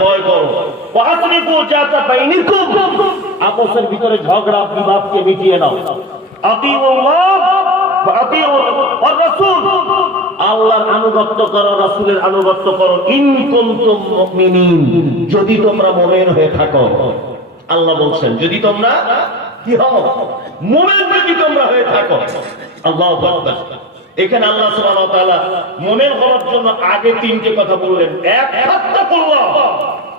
ভয় করো। ওয়াসরিকু যাতা বাইনিকুম, আপসের ভিতরে ঝগড়া বিবাদকে মিটিয়ে নাও। আতিউল্লাহ ওয়া আতিউর রাসূল, আল্লাহর আনুগত্য করো, রাসূলের আনুগত্য করো। ইন কুনতুম মুমিনিন, যদি তোমরা মুমিন হয়ে থাকো। আল্লাহ বলছেন যদি তোমরা কি হও, মুমিন যদি তোমরা হয়ে থাকো। আল্লাহু আকবার। এখানে আল্লাহ সুবহানাহু ওয়া তাআলা মুমিন হওয়ার জন্য আগে তিনটে কথা বললেন। এক, তাকওয়াল্লাহ,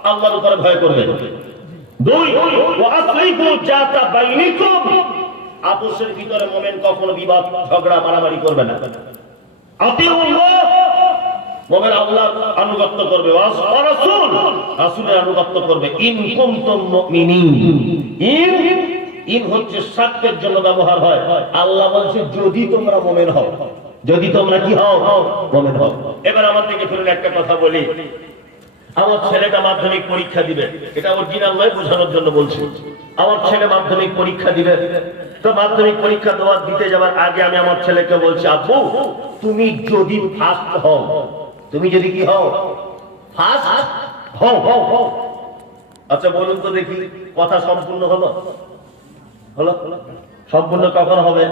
আল্লাহর উপরে ভয় করবে। দুই, ওয়া আসলিহু যাতা বাইনিকুম, আপসের ভিতরে মুমিন কখনো বিবাদ ঝগড়া মারামারি করবে না। আতিউল্লাহ, মুমিন আল্লাহর আনুগত্য করবে। ওয়া রাসূল, রাসূলের আনুগত্য করবে। ইন কুনতুম মুমিনিন, ইন হচ্ছে সাক্ষ্যের জন্য ব্যবহার হয়। আল্লাহ বলছে যদি তোমরা মুমিন হও, যদি তোমরা কি হও, মুমিন হও। এবার আমার থেকে শুনুন একটা কথা বলি। আমার ছেলেটা মাধ্যমিক পরীক্ষা দিবে, এটা অরিজিনাল নয়, বোঝানোর জন্য বলছি। আমার ছেলে মাধ্যমিক পরীক্ষা দিবে, তো মাধ্যমিক পরীক্ষা দিতে যাওয়ার আগে আমি আমার ছেলেকে বলছি, আব্বু তুমি যদি ফার্স্ট হও, তুমি যদি কি হও, ফার্স্ট হও। আচ্ছা বলুন তো দেখি, কথা সম্পূর্ণ হলো? হলো? সম্পূর্ণ কখন হবে?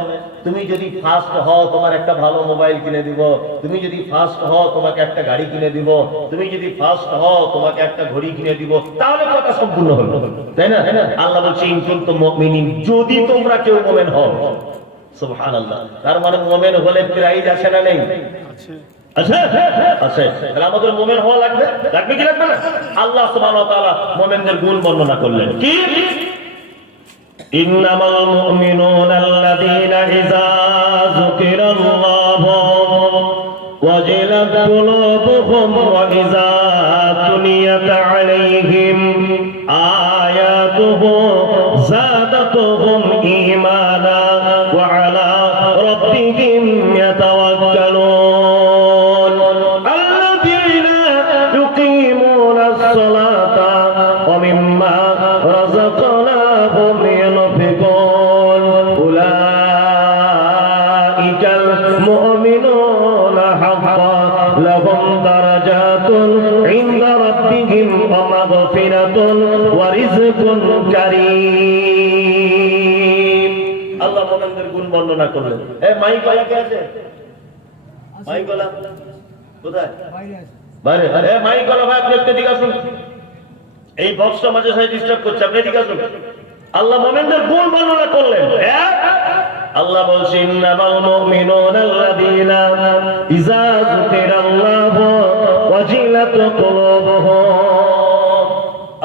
তুমি যদি ফার্স্ট হও তোমার একটা ভালো মোবাইল কিনে দিব, তুমি যদি ফার্স্ট হও তোমাকে একটা গাড়ি কিনে দিব, তুমি যদি ফার্স্ট হও তোমাকে একটা ঘড়ি কিনে দিব, তাহলে কথা সম্পূর্ণ হলো, তাই না? আল্লাহ বলছে ইন কুনতুম মুমিনিন, যদি তোমরা কেউ মুমিন হও। সুবহানাল্লাহ। তার মানে মুমিন হলে প্রাইজ আছে না নেই? আছে, আছে। তাহলে আমাদের মুমিন হওয়া লাগবে, লাগবে কি লাগবে না? আল্লাহ সুবহানাহু ওয়া তাআলা মুমিনদের গুণ বর্ণনা করলেন। কি? إنما المؤمنون الذين إذا ذكر الله وجلت قلوبهم وإذا تليت عليهم آياته زادتهم إيمانا وعلى ربهم يتوكلون الذين يقيمون الصلاة ومما رزقناهم ينفقون أولئك المؤمنون حقا لهم درجات عند ربهم ومغفرة ورزق كريم। আল্লাহ মুমিনদের গুণ বর্ণনা করলেন। এই মাইক ওয়ালা কে আছে? মাইক ওয়ালা কোথায়? বাইরে। আরে মাইক ওয়ালা ভাই আপনি একটু দিকে আসুন, এই বক্সটা মাঝে সাথে ডিস্টার্ব করছে, আপনি এদিকে আসুন। আল্লাহ মুমিনদের গুণ বর্ণনা করলেন। এক, আল্লাহ বলছেন ইন্নামাল মুমিনুনা আল্লাযীনা ইযা যুকিরাল্লাহু ওয়াজিলাত কুলুবুহুম।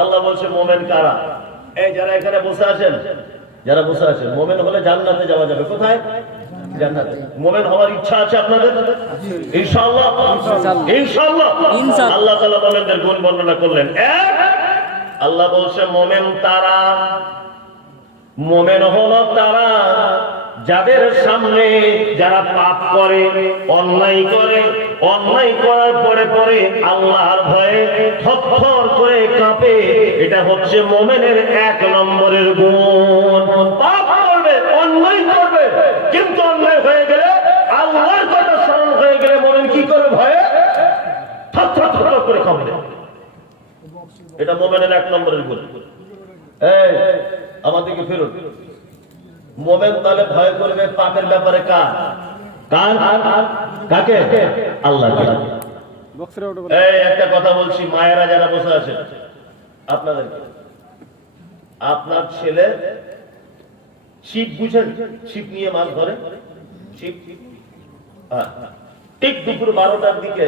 আল্লাহ বলছে মুমিন কারা? এই যারা এখানে বসে আছেন, যারা বসে আছেন, মুমিন হলে জান্নাতে যাওয়া যাবে। কোথায়? জান্নাতে। মুমিন হওয়ার ইচ্ছা আছে আপনাদের? ইনশাআল্লাহ, ইনশাআল্লাহ। আল্লাহ তাআলা মুমিনদের গুণ বর্ণনা করলেন। এক, আল্লাহ বলছে মুমিন তারা, মুমিন হলো তারা যাদের সামনে যারা পাপ করে, অন্যায় করে, অন্যায় করার পরে পরে আল্লাহর ভয়ে থরথর করে কাঁপে। এটা হচ্ছে মুমিনের এক নম্বরের গুণ। পাপ করবে, অন্যায় করবে, কিন্তু অন্যায় হয়ে গেলে, আল্লাহর কথা স্মরণ হয়ে গেলে মুমিন কি করে? ভয়ে থরথর করে কাঁপে। এটা মুমিনের এক নম্বরের গুণ। এই আমাদেরকে ফেরত, মুমিন তাহলে ভয় করবে পাপের ব্যাপারে কার? কাকে? আল্লাহকে। এই একটা কথা বলছি, মায়েরা যারা বসে আছেন আপনাদেরকে, আপনার ছেলে ছিপ বুঝেন, ছিপ নিয়ে মাছ ধরে, ছিপ, ঠিক দুপুর 12টার দিকে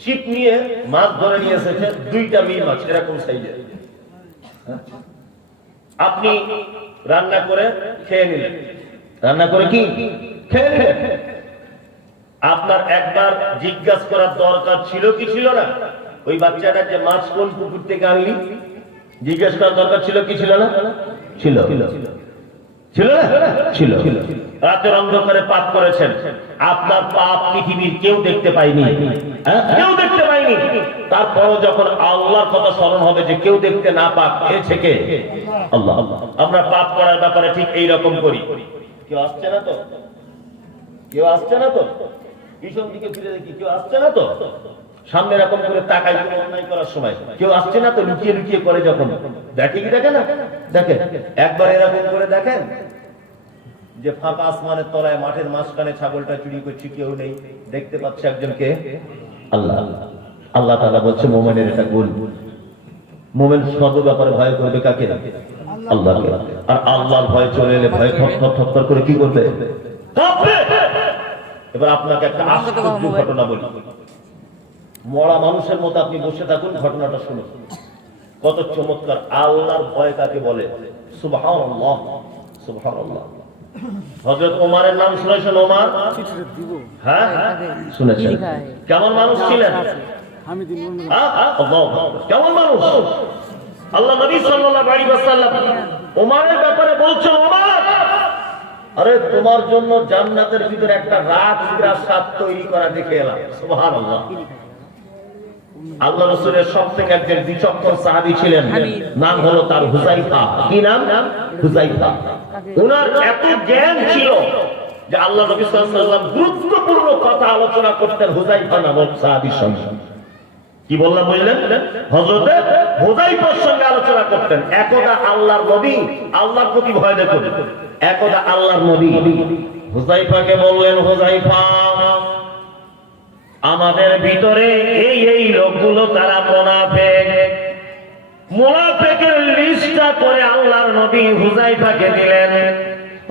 ছিপ নিয়ে মাছ ধরে নিয়ে এসেছে, 2টা মিল মাছ এরকম সাইজের। আপনি রান্না করে খেয়ে নিলেন, রান্না করে কি খেয়ে নিলেন। আপনার একবার জিজ্ঞাসা করার দরকার ছিল কি ছিল না? ওই বাচ্চাটা যে মাছ কোন পুকুর থেকে আনলি, জিজ্ঞাসা করার দরকার ছিল কি ছিল না? ছিল, ছিল না? ছিল। রাতের অন্ধকারে পাপ করেছেন, আপনার পাপ পৃথিবীর কেউ দেখতে পায়নি, কেউ দেখতে পায়নি। তারপরও যখন আল্লাহর কথা স্মরণ হবে যে কেউ দেখতে না পাক, এসে কে? আল্লাহ। আমরা পাপ করার ব্যাপারে ঠিক এইরকম করি। কেউ আসছে না তো? কেউ আসছে না তো? পিছন দিকে ফিরে দেখি কেউ আসছে না তো? সামনে এরকম করে তাকাই অন্যায় করার সময় কেউ আসছে না তো লুকিয়ে লুকিয়ে করে, যখন দেখে কি দেখে না, দেখে একবার এরকম করে দেখেন যে ফাঁকা আসমানের তলায় মাঠের মাঝখানে ছাগলটা চুরি করছে, কেউ নেই, দেখতে পাচ্ছে একজনকে, আল্লাহ। আল্লাহ তাআলা বলছে মুমিনের এটা গুণ। মুমিন সর্ব ব্যাপারে ভয় করবে কাকে? আল্লাহকে। আর আল্লাহর ভয় চলে এলে ভয় থরথর করে কি করবে? কাঁপবে। এবার আপনাকে একটা আশ্চর্য ঘটনা বলি। মরা মানুষের মতো আপনি বসে থাকুন, ঘটনাটা শুনুন কত চমৎকার। আল্লাহর ভয় কাকে বলে? সুবহানাল্লাহ, সুবহানাল্লাহ। হযরত ওমরের নাম শুনেছেন? ওমর, হ্যাঁ শুনেছেন। কেমন মানুষ ছিলেন? কেমন মানুষ? আল্লাহ নবী সাল্লাল্লাহু আলাইহি ওয়াসাল্লাম ওমরের ব্যাপারে বলছেন, ওমর, আরে তোমার জন্য জান্নাতের ভিতরে একটা রাজপ্রাসাদ তৈরি করা দেখে এলাম। সুবহানাল্লাহ। আল্লাহ রাসূলের সবথেকে একজন বিচক্ষণ সাহাবী ছিলেন, নাম হলো তার হুযায়ফা। কি নাম? হুযায়ফা। ওনার এত জ্ঞান ছিল যে আল্লাহ নবী সাল্লাল্লাহু আলাইহি ওয়াসাল্লাম গুরুত্বপূর্ণ কথা আলোচনা করতেন হুযায়ফা নামক সাহাবীর সঙ্গে। কি বললাম বুঝলেন? হযরতে হুযায়ফার সঙ্গে আলোচনা করতেন। একদা আল্লাহর নবী, আল্লাহর প্রতি ভয় দেখুন, একদা আল্লাহর নবী হুযায়ফাকে বললেন, হুযায়ফা, আমাদের ভিতরে এই লোকগুলো তারা মুনাফিক। মুনাফিকের লিস্টটা করে আল্লাহর নবী হুযায়ফাকে দিলেন।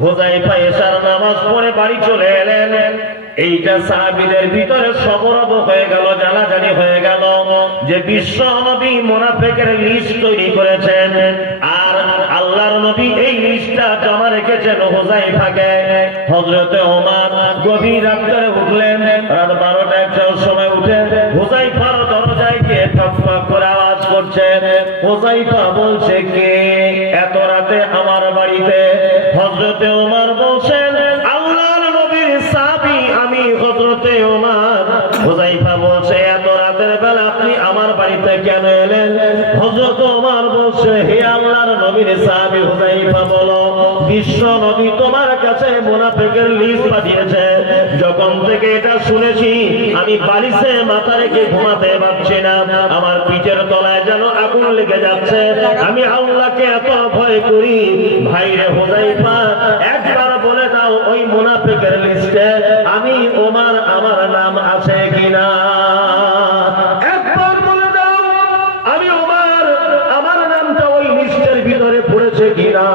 হুযায়ফা এশার নামাজ পড়ে বাড়ি চলে এলেন। এইটা সাহাবীদের ভিতরে সবরব হয়ে গেল, জানাজানি হয়ে গেল যে বিশ্ব নবী মুনাফিকের লিস্ট তৈরি করেছেন, আর আল্লাহর নবী এই লিস্টটা জমা রেখেছেন হুযায়ফাকে। হযরতে ওমর গভীর রাতে উঠলেন, রাত 12টার সময় উঠে হুযায়ফার দরজায় গিয়ে ঠকঠক করে আওয়াজ করছেন। হুযায়ফা বলছে, কে এত রাতে আমার বাড়িতে? হযরতে ওমর বলছেন, আল্লাহর নবীর সাহাবী আমি হযরতে ওমর। হুযায়ফা বলছে, এত রাতের বেলা আপনি আমার বাড়িতে কেন এলেন? হযরত ওমর বলছে, হে আল্লাহর নবীর সাহাবী হুযায়ফা, বলো, বিশ্ব নবী তোমার কাছে মুনাফিকের লিস্ট পাঠিয়েছে। যখন থেকে এটা শুনেছি আমি বালিশে মাথা রেখে ঘুমাতে পারছি না, আমার পিঠের তলায় যেন আগুন লেগে যাচ্ছে। আমি আল্লাহকে এত ভয় করি। ভাইরে হুযায়ফা, একবার বলে দাও ওই মুনাফিকের লিস্টে আমি ওমর আমার নাম আছে কিনা? একবার বলে দাও আমি ওমর আমার নামটা ওই লিস্টের ভিতরে পড়েছে কিনা?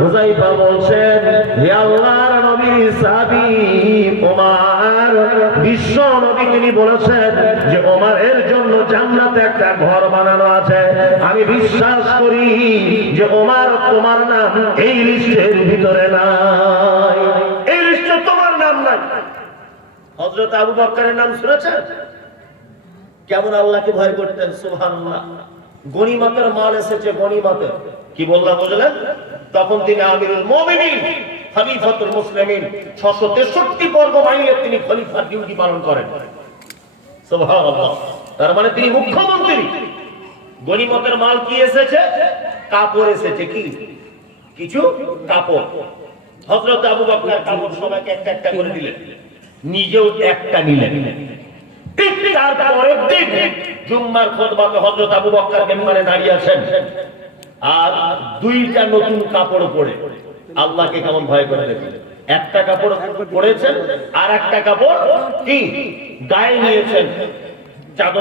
হুযায়ফা বলছেন, হে আল্লাহর নবীর সাহাবী ওমর, বিশ্ব নবী তিনি বলেছেন যে ওমরের জন্য জান্নাতে একটা ঘর বানানো আছে। আমি বিশ্বাস করি যে ওমর তোমার নাম এই লিস্টের ভিতরে নাই, এই লিস্টে তোমার নাম নাই। হযরত আবু বকরের নাম শুনেছেন? কেমন আল্লাহকে ভয় করতেন, সুবহানাল্লাহ। গনিমতের মাল এসেছে, গনিমতের, কি বললাম বুঝলেন? তখন তিনি আমিরুল মুমিনিন, খলিফাতুল মুসলিমিন, 663 বর্গ মাইলের তিনি খলিফার ডিউটি পালন করেন। সুবহানাল্লাহ। তার মানে তিনি মুখ্যমন্ত্রী। গনিমতের মাল কি এসেছে? কাপড় এসেছে। কি? কিছু কাপড়। হযরত আবু বকর কাপড় সবাইকে একটা একটা করে দিলেন, নিজেও একটা নিলেন। ঠিক তারপরের দিন জুম্মার খুতবাতে হযরত আবু বকর মিম্বরে দাঁড়িয়ে আছেন, আর দুইটা নতুন কাপড় পরে আল্লাহকে কেমন ভয় করে দেখলেন। একটা কাপড় পরেছেন, আর একটা কাপড় কি গায়ে নিয়েছেন, চাদর।